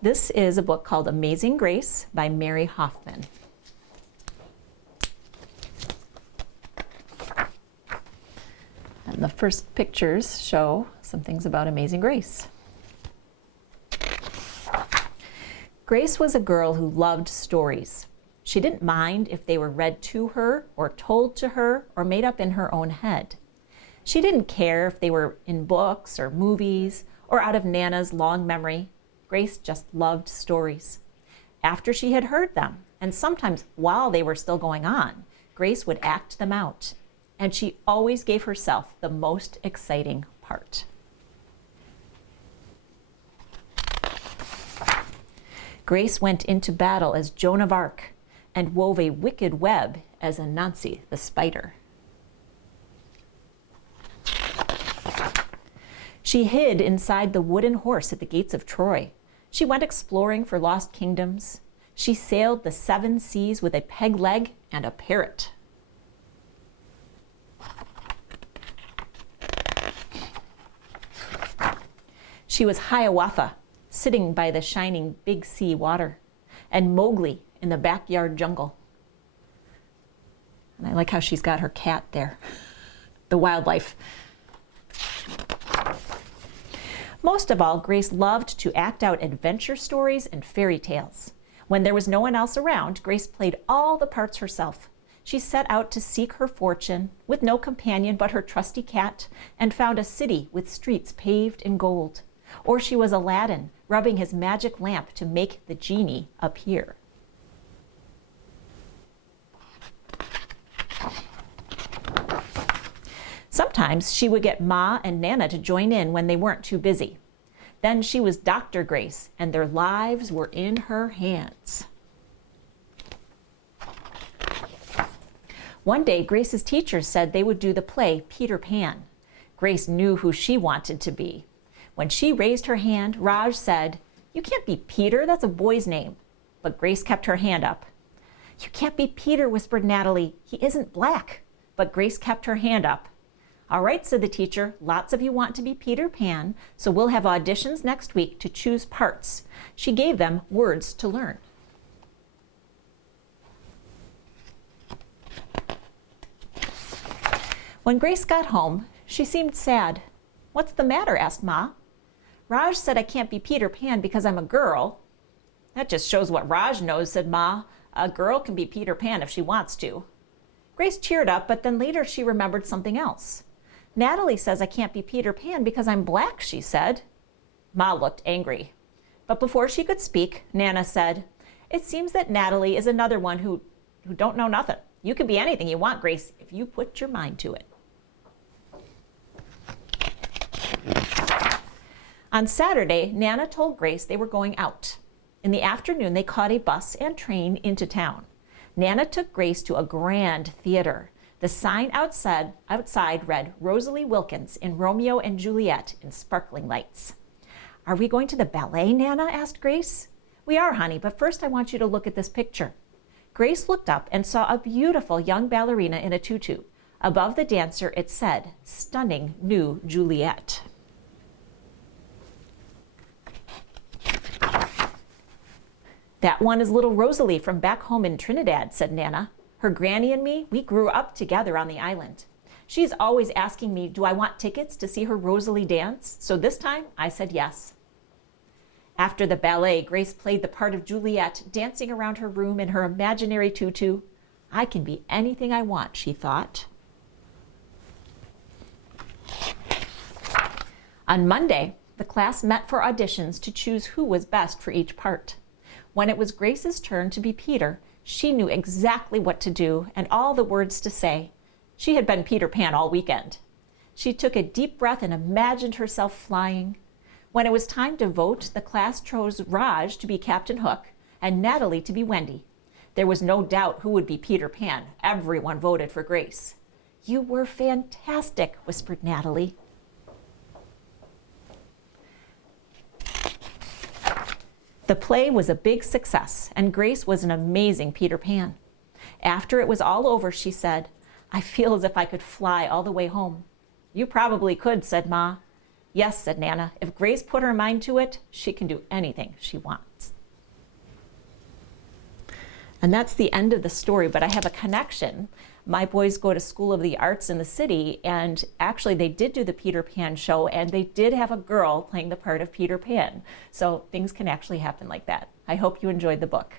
This is a book called Amazing Grace by Mary Hoffman. And the first pictures show some things about Amazing Grace. Grace was a girl who loved stories. She didn't mind if they were read to her or told to her or made up in her own head. She didn't care if they were in books or movies or out of Nana's long memory. Grace just loved stories. After she had heard them, and sometimes while they were still going on, Grace would act them out. And she always gave herself the most exciting part. Grace went into battle as Joan of Arc and wove a wicked web as Anansi the spider. She hid inside the wooden horse at the gates of Troy. She went exploring for lost kingdoms. She sailed the 7 seas with a peg leg and a parrot. She was Hiawatha, sitting by the shining big sea water, and Mowgli in the backyard jungle. And I like how she's got her cat there, the wildlife. Most of all, Grace loved to act out adventure stories and fairy tales. When there was no one else around, Grace played all the parts herself. She set out to seek her fortune with no companion but her trusty cat and found a city with streets paved in gold. Or she was Aladdin, rubbing his magic lamp to make the genie appear. Sometimes she would get Ma and Nana to join in when they weren't too busy. Then she was Dr. Grace, and their lives were in her hands. One day, Grace's teacher said they would do the play Peter Pan. Grace knew who she wanted to be. When she raised her hand, Raj said, "You can't be Peter, that's a boy's name." But Grace kept her hand up. "You can't be Peter," whispered Natalie. "He isn't black." But Grace kept her hand up. "All right," said the teacher, "lots of you want to be Peter Pan, so we'll have auditions next week to choose parts." She gave them words to learn. When Grace got home, she seemed sad. "What's the matter?" asked Ma. "Raj said I can't be Peter Pan because I'm a girl." "That just shows what Raj knows," said Ma. "A girl can be Peter Pan if she wants to." Grace cheered up, but then later she remembered something else. "Natalie says I can't be Peter Pan because I'm black," she said. Ma looked angry. But before she could speak, Nana said, "It seems that Natalie is another one who don't know nothing. You can be anything you want, Grace, if you put your mind to it." On Saturday, Nana told Grace they were going out. In the afternoon, they caught a bus and train into town. Nana took Grace to a grand theater. The sign outside read Rosalie Wilkins in Romeo and Juliet in sparkling lights. "Are we going to the ballet, Nana?" asked Grace. "We are, honey, but first I want you to look at this picture." Grace looked up and saw a beautiful young ballerina in a tutu. Above the dancer, it said, "Stunning New Juliet." "That one is little Rosalie from back home in Trinidad," said Nana. "Her granny and me, we grew up together on the island. She's always asking me, do I want tickets to see her Rosalie dance? So this time, I said yes." After the ballet, Grace played the part of Juliet, dancing around her room in her imaginary tutu. "I can be anything I want," she thought. On Monday, the class met for auditions to choose who was best for each part. When it was Grace's turn to be Peter, she knew exactly what to do and all the words to say. She had been Peter Pan all weekend. She took a deep breath and imagined herself flying. When it was time to vote, the class chose Raj to be Captain Hook and Natalie to be Wendy. There was no doubt who would be Peter Pan. Everyone voted for Grace. "You were fantastic," whispered Natalie. The play was a big success, and Grace was an amazing Peter Pan. After it was all over, she said, "I feel as if I could fly all the way home." "You probably could," said Ma. Yes, said Nana, if Grace put her mind to it, she can do anything she wants. And that's the end of the story, but I have a connection. My boys go to School of the Arts in the city, and actually they did do the Peter Pan show, and they did have a girl playing the part of Peter Pan. So things can actually happen like that. I hope you enjoyed the book.